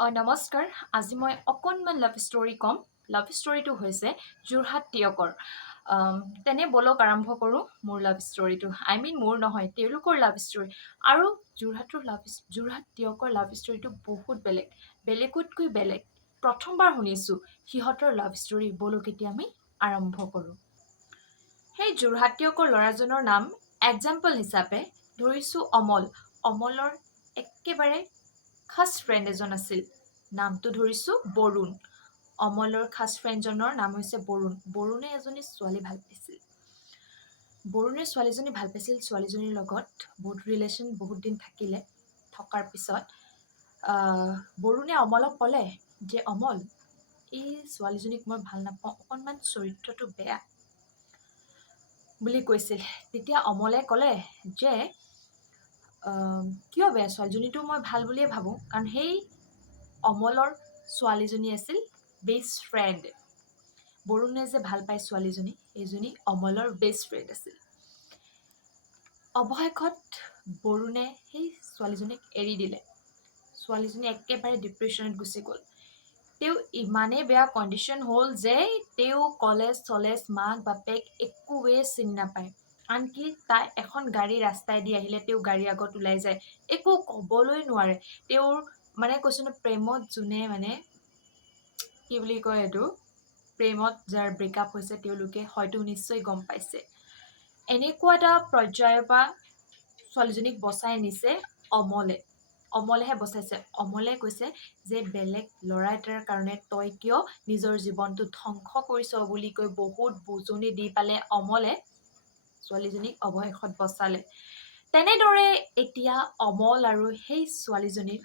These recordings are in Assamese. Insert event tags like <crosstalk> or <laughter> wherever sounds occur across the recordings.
নমস্কাৰ। আজি মই অকণমান লাভ ষ্টৰী ক'ম। লাভ ষ্টৰীটো হৈছে যোৰহাট টিয়কৰ আম, তেনে ব'লক আৰম্ভ কৰোঁ মোৰ লাভ ষ্টৰীটো আই মিন মোৰ নহয় তেওঁলোকৰ লাভ ষ্টৰী আৰু যোৰহাটৰ লাভ যোৰহাট টিয়কৰ লাভ ষ্টৰীটো বহুত বেলেগ বেলেগতকৈ বেলেগ। প্ৰথমবাৰ শুনিছোঁ সিহঁতৰ লাভ ষ্টৰী ব'লক এতিয়া আমি আৰম্ভ কৰোঁ। সেই যোৰহাট টিয়কৰ ল'ৰাজনৰ নাম এক্সাম্পল হিচাপে ধৰিছোঁ অমল। অমলৰ একেবাৰে খাছ ফ্ৰেণ্ড এজন আছিল। নামটো ধৰিছোঁ বৰুণ। অমলৰ খাছ ফ্ৰেণ্ডজনৰ নাম হৈছে বৰুণ। বৰুণে এজনী ছোৱালী ভাল পাইছিল। বৰুণে ছোৱালীজনী ভাল পাইছিল। ছোৱালীজনীৰ লগত বহুত ৰিলেশ্যন বহুত দিন থাকিলে। থকাৰ পিছত বৰুণে অমলক ক'লে যে অমল এই ছোৱালীজনীক মই ভাল নাপাওঁ। অকণমান চৰিত্ৰটো বেয়া বুলি কৈছিল। তেতিয়া অমলে ক'লে যে কিয় বেয়া ছোৱালীজনীটো মই ভালো বুলিয়ে ভাবোঁ। কাৰণ সেই অমলৰ ছোৱালীজনী আছিল বেষ্ট ফ্ৰেণ্ড বৰুণে যে ভালো পায় ছোৱালীজনী এইজনী অমলৰ বেষ্ট ফ্ৰেণ্ড আছিল। অৱশেষত বৰুণে সেই ছোৱালীজনীক এৰি দিলে। ছোৱালীজনী একেবাৰে ডিপ্ৰেশ্যনত গুচি গ'ল। তেওঁ ইমানেই বেয়া কণ্ডিশ্যন হ'ল যে তেওঁ কলেজ চলেজ মাক বাপেক একোৱে চিনি নাপায়। আনকি তাই এখন গাড়ী ৰাস্তাইদি আহিলে তেওঁ গাড়ীৰ আগত ওলাই যায়। একো ক'বলৈ নোৱাৰে। তেওঁৰ মানে কৈছোঁ ন প্ৰেমত যোনে মানে কি বুলি কয় এইটো প্ৰেমত যাৰ ব্ৰেকআপ হৈছে তেওঁলোকে হয়তো নিশ্চয় গম পাইছে। এনেকুৱা এটা পৰ্যায়ৰ পৰা ছোৱালীজনীক বচাই নিছে অমলে। অমলেহে বচাইছে। অমলে কৈছে যে বেলেগ ল'ৰা এটাৰ কাৰণে তই কিয় নিজৰ জীৱনটো ধ্বংস কৰিছ বুলি কৈ বহুত বুজনি দি পালে অমলে ছোৱালীজনীক অৱশেষত বচালে। তেনেদৰে এতিয়া অমল আৰু সেই ছোৱালীজনীৰ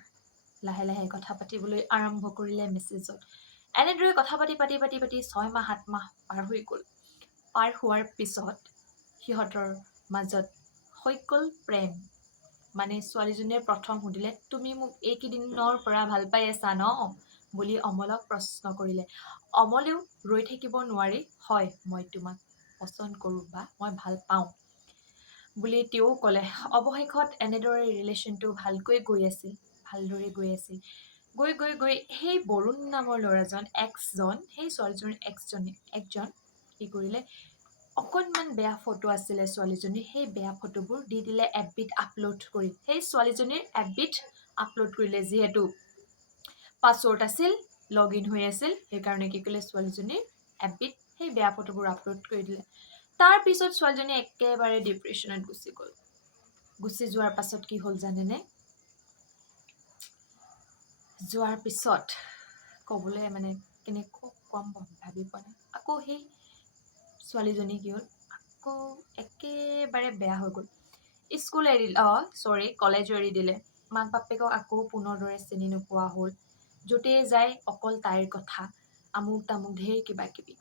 লাহে লাহে কথা পাতিবলৈ আৰম্ভ কৰিলে মেছেজত। এনেদৰে কথা পাতি পাতি পাতি পাতি ছয় মাহ সাত মাহ পাৰ হৈ গ'ল। পাৰ হোৱাৰ পিছত সিহঁতৰ মাজত হৈ গ'ল প্ৰেম। মানে ছোৱালীজনীয়ে প্ৰথম সুধিলে তুমি মোক এইকেইদিনৰ পৰা ভাল পাই আছা ন? বুলি অমলক প্ৰশ্ন কৰিলে। অমলেও ৰৈ থাকিব নোৱাৰি হয় মই তোমাক পচন্দ কৰোঁ বা মই ভাল পাওঁ বুলি তেওঁ ক'লে। অৱশেষত এনেদৰে ৰিলেশ্যনটো ভালকৈ গৈ আছিল ভালদৰে গৈ আছিল। গৈ গৈ গৈ সেই বৰুণ নামৰ ল'ৰাজন এক্সজন সেই ছোৱালীজনীৰ এক্সজনে একজন কি কৰিলে অকণমান বেয়া ফটো আছিলে ছোৱালীজনীৰ সেই বেয়া ফটোবোৰ দি দিলে এফবিত আপলোড কৰি। সেই ছোৱালীজনীৰ এফবিত আপলোড কৰিলে যিহেতু পাছৱৰ্ড আছিল লগ ইন হৈ আছিল সেইকাৰণে কি কৰিলে ছোৱালীজনীৰ এফবিত সেই বেয়া ফটোবোৰ আপলোড কৰি দিলে। তাৰপিছত ছোৱালীজনী একেবাৰে ডিপ্ৰেশ্যনত গুচি গ'ল। গুচি যোৱাৰ পাছত কি হ'ল জানেনে? যোৱাৰ পিছত ক'বলৈ মানে কেনেকৈ ক'ম ভাবি পোৱা নাই। আকৌ সেই ছোৱালীজনী কি হ'ল? আকৌ একেবাৰে বেয়া হৈ গ'ল। স্কুল এৰি অঁ চৰি কলেজো এৰি দিলে। মাক বাপেকক আকৌ পুনৰ দৰে চিনি নোপোৱা হ'ল। য'তেই যায় অকল তাইৰ কথা। আমুক তামুক ঢেৰ কিবা কিবি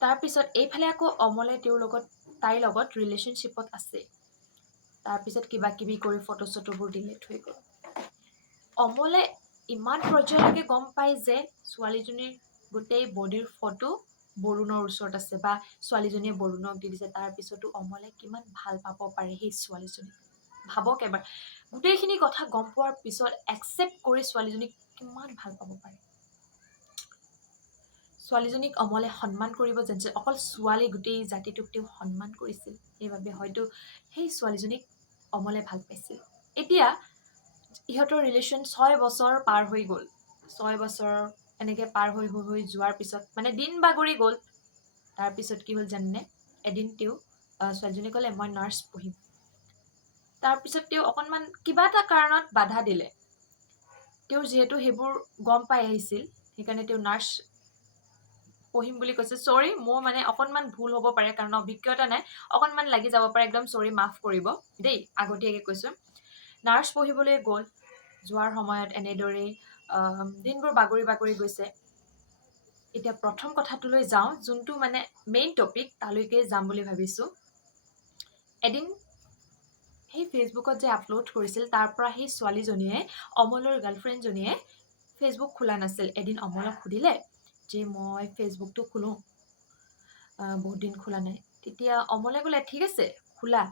তাৰপিছত এইফালে আকৌ অমলে তেওঁৰ লগত তাইৰ লগত ৰিলেশ্যনশ্বিপত আছে। তাৰপিছত কিবা কিবি কৰি ফটো চটোবোৰ ডিলিট হৈ গ'ল। অমলে ইমান পৰ্যায়লৈকে গম পায় যে ছোৱালীজনীৰ গোটেই বডিৰ ফটো বৰুণৰ ওচৰত আছে বা ছোৱালীজনীয়ে বৰুণক দি দিছে। তাৰপিছতো অমলে কিমান ভাল পাব পাৰে সেই ছোৱালীজনীক। ভাবক এবাৰ। গোটেইখিনি কথা গম পোৱাৰ পিছত একচেপ্ট কৰি ছোৱালীজনীক কিমান ভাল পাব পাৰে। ছোৱালীজনীক অমলে সন্মান কৰিব জানিছিল অকল ছোৱালী গোটেই জাতিটোক তেওঁ সন্মান কৰিছিল। সেইবাবে হয়তো সেই ছোৱালীজনীক অমলে ভাল পাইছিল। এতিয়া ইহঁতৰ ৰিলেশ্যন ছয় বছৰ পাৰ হৈ গ'ল। ছয় বছৰ এনেকৈ পাৰ হৈ হৈ হৈ যোৱাৰ পিছত মানে দিন বাগৰি গ'ল। তাৰপিছত কি হ'ল জানেনে? এদিন তেওঁ ছোৱালীজনীয়ে ক'লে মই নাৰ্ছ পঢ়িম। তাৰপিছত তেওঁ অকণমান কিবা এটা কাৰণত বাধা দিলে। তেওঁ যিহেতু সেইবোৰ গম পাই আহিছিল সেইকাৰণে তেওঁ নাৰ্ছ পঢ়িম বুলি কৈছে। চৰি মোৰ মানে অকণমান ভুল হ'ব পাৰে কাৰণ অভিজ্ঞতা নাই। অকণমান লাগি যাব পাৰে একদম চৰি মাফ কৰিব। দেই আগতীয়াকৈ কৈছোঁ। নাৰ্ছ পঢ়িবলৈ গ'ল যোৱাৰ সময়ত এনেদৰেই দিনবোৰ বাগৰি বাগৰি গৈছে। এতিয়া প্ৰথম কথাটোলৈ যাওঁ যোনটো মানে মেইন টপিক তালৈকে যাম বুলি ভাবিছোঁ। এদিন সেই ফেচবুকত যে আপলোড কৰিছিল তাৰ পৰা সেই ছোৱালীজনীয়ে অমলৰ গাৰ্লফ্ৰেণ্ডজনীয়ে ফেচবুক খোলা নাছিল। এদিন অমলক সুধিলে যে মই ফেচবুকটো খোলোঁ। বহুত দিন খোলা নাই। তেতিয়া অমলে ক'লে, ঠিক আছে, খোলা।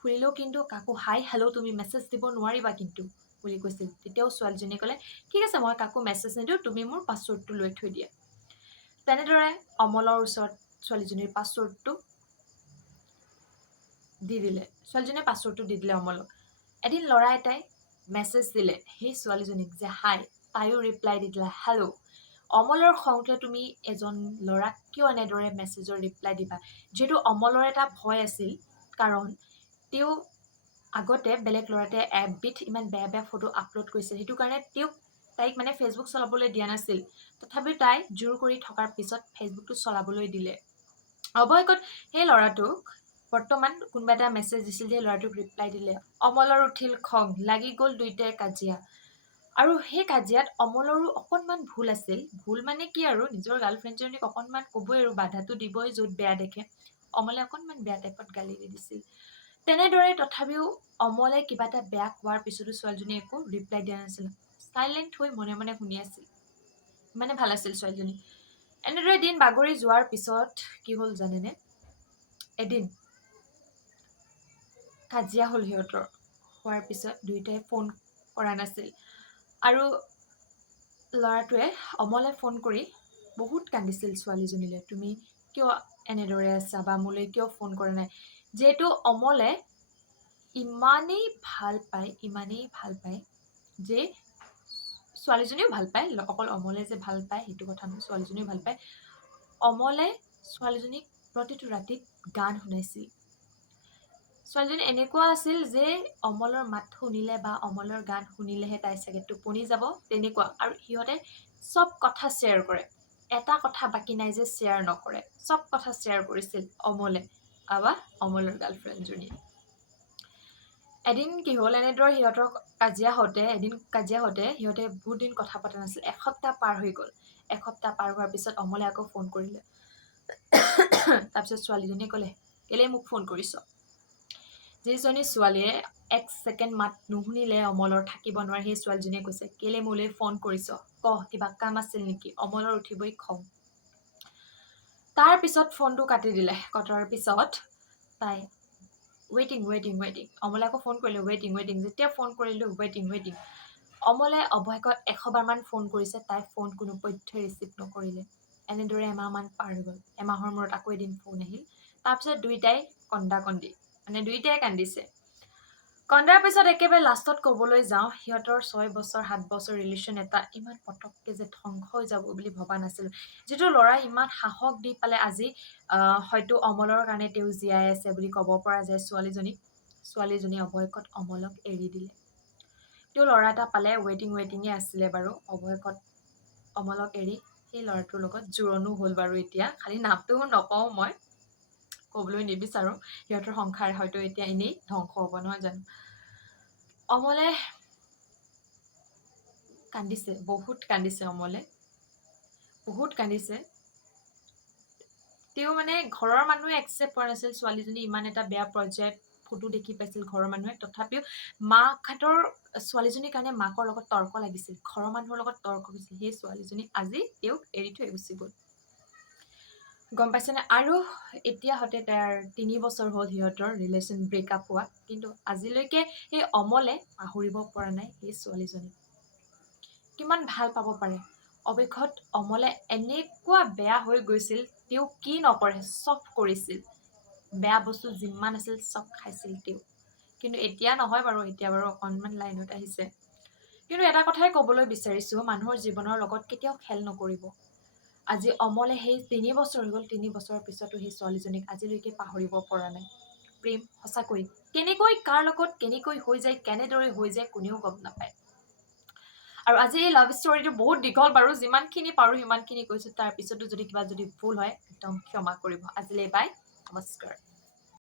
খুলিলেও কিন্তু কাকো, হাই, হেল্ল' তুমি মেছেজ দিব নোৱাৰিবা কিন্তু, বুলি কৈছিল। তেতিয়াও ছোৱালীজনীয়ে ক'লে, ঠিক আছে, মই কাকো মেছেজ নিদিওঁ, তুমি মোৰ পাছৱৰ্ডটো লৈ থৈ দিয়া। তেনেদৰে অমলৰ ওচৰত ছোৱালীজনীৰ পাছৱৰ্ডটো দি দিলে। ছোৱালীজনীয়ে পাছৱৰ্ডটো দি দিলে অমলক। এদিন ল'ৰা এটাই মেছেজ দিলে। সেই ছোৱালীজনীক যে, হাই, তাইও ৰিপ্লাই দি দিলে, হেল্ল' অমলৰ খং উঠিলে তুমি এজন ল'ৰাক কিয় এনেদৰে মেছেজৰ ৰিপ্লাই দিবা? যিহেতু অমলৰ এটা ভয় আছিল কাৰণ তেওঁ আগতে বেলেগ ল'ৰা এটাই এফবিত ইমান বেয়া বেয়া ফটো আপলোড কৰিছিল। সেইটো কাৰণে তেওঁক তাইক মানে ফেচবুক চলাবলৈ দিয়া নাছিল। তথাপিও তাই জোৰ কৰি থকাৰ পিছত ফেচবুকটো চলাবলৈ দিলে। অৱশেষত সেই ল'ৰাটোক বৰ্তমান কোনোবা এটা মেছেজ দিছিল যে ল'ৰাটোক ৰিপ্লাই দিলে। অমলৰ উঠিল খং লাগি গ'ল দুইটাই কাজিয়া। আৰু সেই কাজিয়াত অমলৰো অকণমান ভুল আছিল। ভুল মানে কি আৰু? নিজৰ গাৰ্লফ্ৰেণ্ডজনীক অকণমান ক'বই আৰু বাধাটো দিবই য'ত বেয়া দেখে। অমলে অকণমান বেয়া টাইপত গালি দি দিছিল। তেনেদৰে তথাপিও অমলে কিবা এটা বেয়া কোৱাৰ পিছতো ছোৱালীজনীয়ে একো ৰিপ্লাই দিয়া নাছিল। চাইলেণ্ট হৈ মনে মনে শুনি আছিল। ইমানে ভাল আছিল ছোৱালীজনী। এনেদৰে দিন বাগৰি যোৱাৰ পিছত কি হ'ল জানেনে? এদিন কাজিয়া হ'ল সিহঁতৰ। হোৱাৰ পিছত দুয়োটাই ফোন কৰা নাছিল। আৰু ল'ৰাটোৱে অমলে ফোন কৰি বহুত কান্দিছিল ছোৱালীজনীলৈ তুমি কিয় এনেদৰে আছা বা মোলৈ কিয় ফোন কৰা নাই? যিহেতু অমলে ইমানেই ভাল পায় ইমানেই ভাল পায় যে ছোৱালীজনীও ভাল পায় অকল অমলে যে ভাল পায় সেইটো কথা নহয় ছোৱালীজনীও ভাল পায়। অমলে ছোৱালীজনীক প্ৰতিটো ৰাতিত গান শুনাইছিল। ছোৱালীজনী এনেকুৱা আছিল যে অমলৰ মাত শুনিলে বা অমলৰ গান শুনিলেহে তাই চাগে টোপনি যাব তেনেকুৱা। আৰু সিহঁতে চব কথা শ্বেয়াৰ কৰে। এটা কথা বাকী নাই যে শ্বেয়াৰ নকৰে। চব কথা শ্বেয়াৰ কৰিছিল অমলে বা অমলৰ গাৰ্লফ্ৰেণ্ডজনীয়ে। এদিন কি হ'ল এনেদৰে সিহঁতৰ কাজিয়া হওঁতে এদিন কাজিয়া হওঁতে সিহঁতে বহুত দিন কথা পতা নাছিল। এসপ্তাহ পাৰ হৈ গ'ল। এসপ্তাহ পাৰ হোৱাৰ পিছত অমলে আকৌ ফোন কৰিলে। <coughs> তাৰপিছত ছোৱালীজনীয়ে ক'লে কেলেই মোক ফোন কৰিছ? যিজনী ছোৱালীয়ে এক ছেকেণ্ড মাত নুশুনিলে অমলৰ থাকিব নোৱাৰে সেই ছোৱালীজনীয়ে কৈছে কেলে মোলৈ ফোন কৰিছ? কহ কিবা কাম আছিল নেকি? অমলৰ উঠিবই খং। তাৰ পিছত ফোনটো কাটি দিলে। কটাৰ পিছত তাই ৱেইটিং ৱেইটিং ৱেইটিং। অমলে আকৌ ফোন কৰিলে ৱেইটিং ৱেইটিং। যেতিয়া ফোন কৰিলোঁ ৱেইটিং ৱেইটিং। অমলে অৱশেষত এশবাৰমান ফোন কৰিছে তাই ফোন কোনো পধ্যে ৰিচিভ নকৰিলে। এনেদৰে এমাহমান পাৰ হৈ গ'ল। এমাহৰ মূৰত আকৌ এদিন ফোন আহিল। তাৰপিছত দুইটাই কন্দা কন্দি মানে দুইটাই কান্দিছে। কন্দাৰ পিছত একেবাৰে লাষ্টত ক'বলৈ যাওঁ সিহঁতৰ ছয় বছৰ সাত বছৰ ৰিলেশ্যন এটা ইমান পটককৈ যে ধ্বংস হৈ যাব বুলি ভবা নাছিলোঁ। যিটো ল'ৰাই ইমান সাহস দি পালে আজি হয়তো অমলৰ কাৰণে তেওঁ জীয়াই আছে বুলি ক'ব পৰা যায় ছোৱালীজনীক। ছোৱালীজনী অৱশেষত অমলক এৰি দিলে। তেওঁ ল'ৰা এটা পালে ৱেইটিং ৱেইটিঙে আছিলে বাৰু। অৱশেষত অমলক এৰি সেই ল'ৰাটোৰ লগত জোৰণো হ'ল বাৰু এতিয়া। খালি নামটোও নকওঁ মই। ক'বলৈ নিবিচাৰোঁ। সিহঁতৰ সংসাৰ হয়তো এতিয়া এনেই ধ্বংস হ'ব নহয় জানো? অমলে কান্দিছে বহুত কান্দিছে অমলে। বহুত কান্দিছে। তেওঁ মানে ঘৰৰ মানুহে একচেপ্ট কৰা নাছিল ছোৱালীজনী ইমান এটা বেয়া পৰ্যায়ত ফটো দেখি পাইছিল ঘৰৰ মানুহে। তথাপিও মাকহঁতৰ ছোৱালীজনীৰ কাৰণে মাকৰ লগত তৰ্ক লাগিছিল ঘৰৰ মানুহৰ লগত তৰ্ক হৈছিল সেই ছোৱালীজনী আজি তেওঁক এৰি থৈ গুচি গ'ল। গম পাইছেনে? আৰু এতিয়া হতে তাৰ তিনি বছৰ হ'ল সিহঁতৰ ৰিলেশ্যন ব্ৰেকআপ হোৱা। কিন্তু আজিলৈকে সেই অমলে পাহৰিব পৰা নাই সেই ছোৱালীজনীক কিমান ভাল পাব পাৰে। অৱশেষত অমলে এনেকুৱা বেয়া হৈ গৈছিল তেওঁ কি নকৰে চব কৰিছিল। বেয়া বস্তু যিমান আছিল চব খাইছিল তেওঁ। কিন্তু এতিয়া নহয় বাৰু এতিয়া বাৰু অকণমান লাইনত আহিছে। কিন্তু এটা কথাই ক'বলৈ বিচাৰিছোঁ মানুহৰ জীৱনৰ লগত কেতিয়াও খেল নকৰিব। আজি অমলে সেই তিনি বছৰ হৈ গ'ল তিনি বছৰৰ পিছতো সেই ছোৱালীজনীক আজিলৈকে পাহৰিব পৰা নাই। প্ৰেম সঁচাকৈ কেনেকৈ কাৰ লগত কেনেকৈ হৈ যায় কেনেদৰে হৈ যায় কোনেও গম নাপায়। আৰু আজি এই লাভ ষ্টৰিটো বহুত দীঘল বাৰু যিমানখিনি পাৰোঁ সিমানখিনি কৈছোঁ। তাৰ পিছতো যদি কিবা যদি ভুল হয় একদম ক্ষমা কৰিব। আজিলৈ বাই নমস্কাৰ।